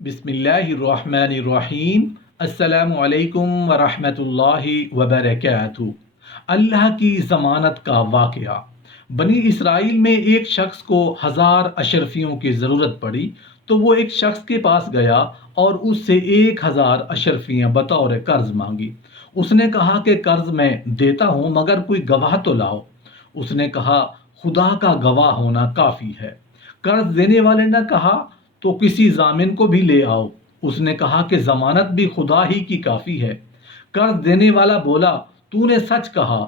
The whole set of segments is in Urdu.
بسم اللہ الرحمن الرحیم۔ السلام علیکم ورحمۃ اللہ وبرکاتہ۔ اللہ کی ضمانت کا واقعہ۔ بنی اسرائیل میں ایک شخص کو 1000 اشرفیوں کی ضرورت پڑی تو وہ ایک شخص کے پاس گیا اور اس سے 1000 اشرفیاں بطور قرض مانگی۔ اس نے کہا کہ قرض میں دیتا ہوں مگر کوئی گواہ تو لاؤ۔ اس نے کہا خدا کا گواہ ہونا کافی ہے۔ قرض دینے والے نے کہا تو کسی ضامن کو بھی لے آؤ۔ اس نے کہا کہ ضمانت بھی خدا ہی کی کافی ہے۔ قرض دینے والا بولا تو نے سچ کہا،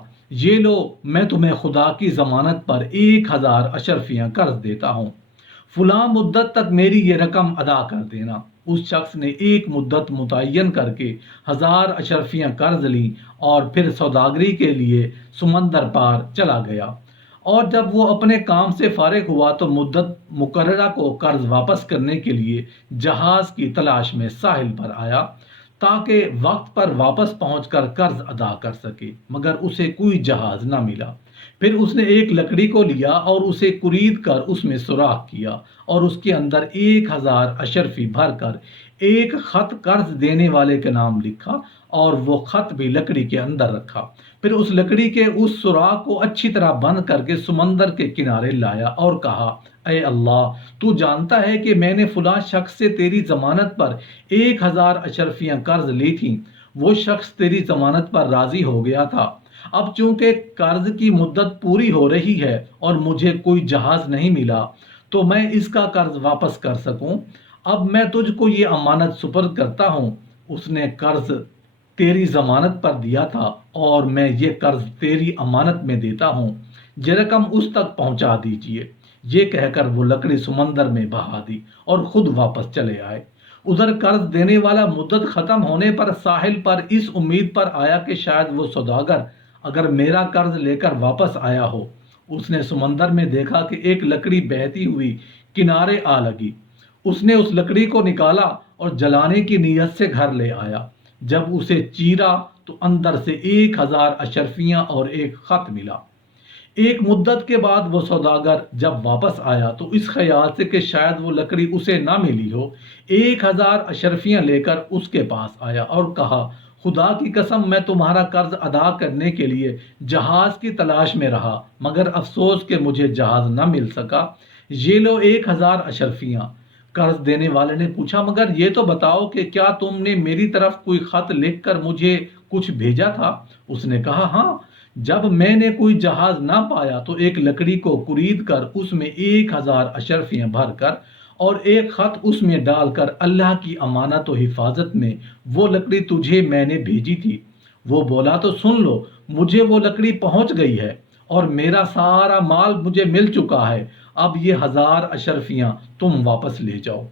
یہ لو میں تمہیں خدا کی ضمانت پر 1000 اشرفیاں قرض دیتا ہوں، فلاں مدت تک میری یہ رقم ادا کر دینا۔ اس شخص نے ایک مدت متعین کر کے 1000 اشرفیاں قرض لیں اور پھر سوداگری کے لیے سمندر پار چلا گیا، اور جب وہ اپنے کام سے فارغ ہوا تو مدت مقررہ کو قرض واپس کرنے کے لیے جہاز کی تلاش میں ساحل پر آیا تاکہ وقت پر واپس پہنچ کر قرض ادا کر سکے، مگر اسے کوئی جہاز نہ ملا۔ پھر اس نے ایک لکڑی کو لیا اور اسے کرید کر اس میں سوراخ کیا اور اس کے اندر 1000 اشرفی بھر کر ایک خط قرض دینے والے کے نام لکھا اور وہ خط بھی لکڑی کے اندر رکھا۔ پھر اس لکڑی کے اس سوراخ کو اچھی طرح بند کر کے سمندر کے کنارے لایا اور کہا اے اللہ، تو جانتا ہے کہ میں نے فلاں شخص سے تیری ضمانت پر 1000 اشرفیاں قرض لی تھیں، وہ شخص تیری ضمانت پر راضی ہو گیا تھا۔ اب چونکہ قرض کی مدت پوری ہو رہی ہے اور مجھے کوئی جہاز نہیں ملا تو میں اس کا قرض واپس کر سکوں، اب میں تجھ کو یہ امانت سپرد کرتا ہوں۔ اس نے قرض تیری ضمانت پر دیا تھا اور میں یہ قرض تیری امانت میں دیتا ہوں، یہ رقم اس تک پہنچا دیجیے۔ یہ کہہ کر وہ لکڑی سمندر میں بہا دی اور خود واپس چلے آئے۔ ادھر قرض دینے والا مدت ختم ہونے پر ساحل پر اس امید پر آیا کہ شاید وہ سوداگر اگر میرا قرض لے کر واپس آیا ہو۔ اس نے سمندر میں دیکھا کہ ایک لکڑی بہتی ہوئی کنارے آ لگی۔ اس نے اس لکڑی کو نکالا اور جلانے کی نیت سے گھر لے آیا۔ جب اسے چیرا تو اندر سے 1000 اشرفیاں اور ایک خط ملا۔ ایک مدت کے بعد وہ سوداگر جب واپس آیا تو اس خیال سے کہ شاید وہ لکڑی اسے نہ ملی ہو، 1000 اشرفیاں لے کر اس کے پاس آیا اور کہا خدا کی قسم میں تمہارا قرض ادا کرنے کے لیے جہاز کی تلاش میں رہا مگر افسوس کہ مجھے جہاز نہ مل سکا، یہ لو 1000 اشرفیاں۔ قرض دینے والے نے پوچھا مگر یہ تو بتاؤ کہ کیا تم نے میری طرف کوئی خط لکھ کر مجھے کچھ بھیجا تھا؟ اس نے کہا ہاں، جب میں نے کوئی جہاز نہ پایا تو ایک لکڑی کو کرید کر اس میں 1000 اشرفیاں بھر کر اور ایک خط اس میں ڈال کر اللہ کی امانت و حفاظت میں وہ لکڑی تجھے میں نے بھیجی تھی۔ وہ بولا تو سن لو، مجھے وہ لکڑی پہنچ گئی ہے اور میرا سارا مال مجھے مل چکا ہے، اب یہ 1000 اشرفیاں تم واپس لے جاؤ۔